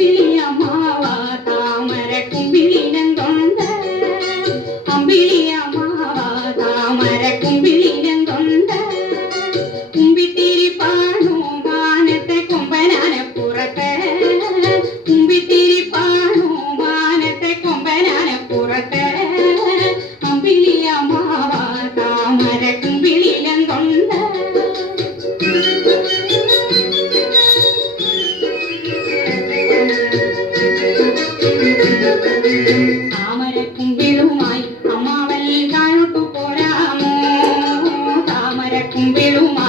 不一样吗？தாமரக்கும்பிலுமாய் அம்மாவல் தாழ்த்து போறாமோ தாமரக்கும்பிலுமாய்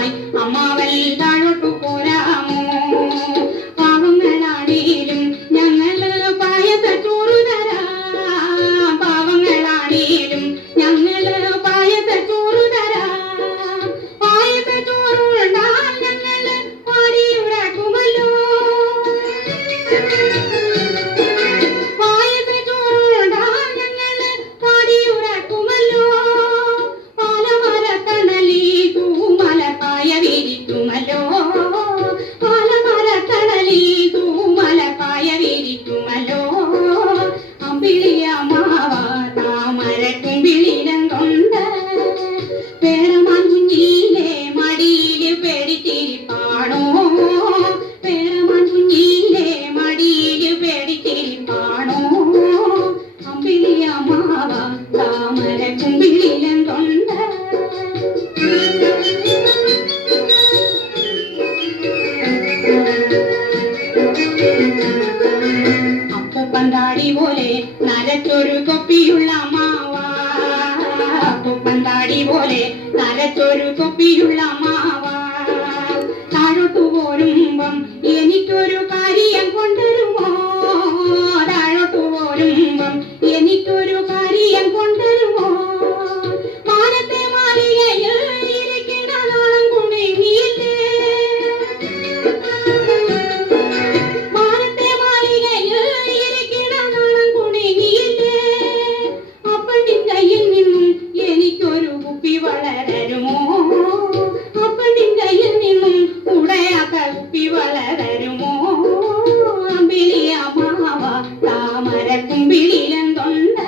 ൊരു കൊപ്പിയുള്ള അമ്മാവാ പന്താടി പോലെ തലച്ചൊരു കൊപ്പിയുള്ള അമ്മ చెప్పి వలదరుమో అమ్మ తామర కుంబిలందొండ